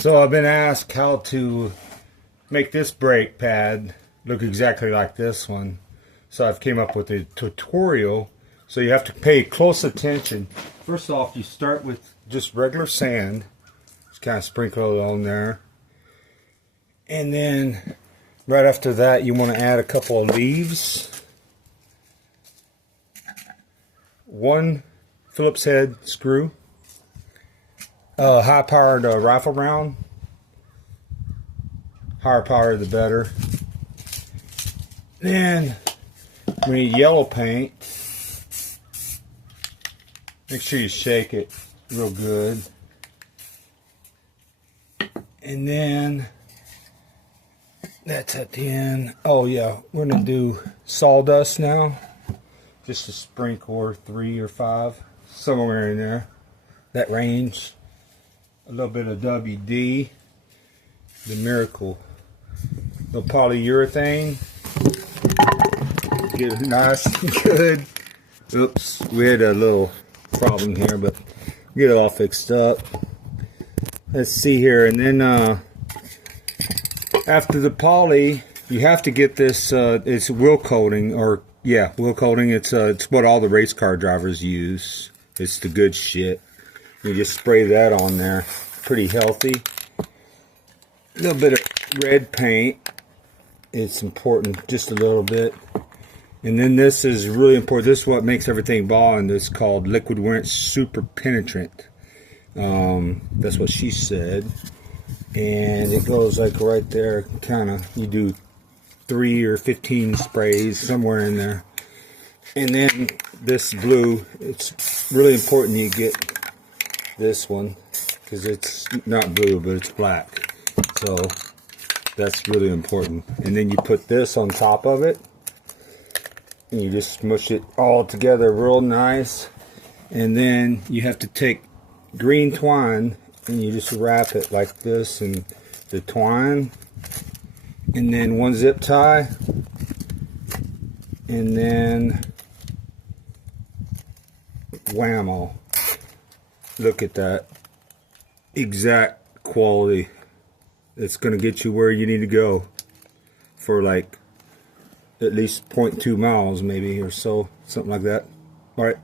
So I've been asked how to make this brake pad look exactly like this one. So I've came up with a tutorial. So you have to pay close attention. First off, you start with just regular sand. Just kind of sprinkle it on there. And then right after that, you want to add a couple of leaves. One Phillips head screw. High-powered rifle round. Higher power, the better. Then we need yellow paint. Make sure you shake it real good. And then that's at the end. Oh yeah, we're gonna do sawdust now. Just a sprinkle or 3 or 5, somewhere in there. That range. A little bit of WD, the Miracle, the polyurethane, get it nice and good. Oops, we had a little problem here, but get it all fixed up. Let's see here, and then after the poly, you have to get this. It's wheel coating, or yeah, wheel coating. It's what all the race car drivers use. It's the good shit. You just spray that on there. Pretty healthy. A little bit of red paint. It's important, just a little bit. And then this is really important. This is what makes everything bond. It's called Liquid Winch Super Penetrant. That's what she said. And it goes like right there. Kind of, you do 3 or 15 sprays somewhere in there. And then this blue. It's really important you get this one, because it's not blue, but it's black. So that's really important. And then you put this on top of it, and you just smush it all together real nice. And then you have to take green twine and you just wrap it like this in the twine, and then one zip tie, and then whammo. Look at that exact quality. It's going to get you where you need to go for like at least 0.2 miles maybe or so, something like that. All right.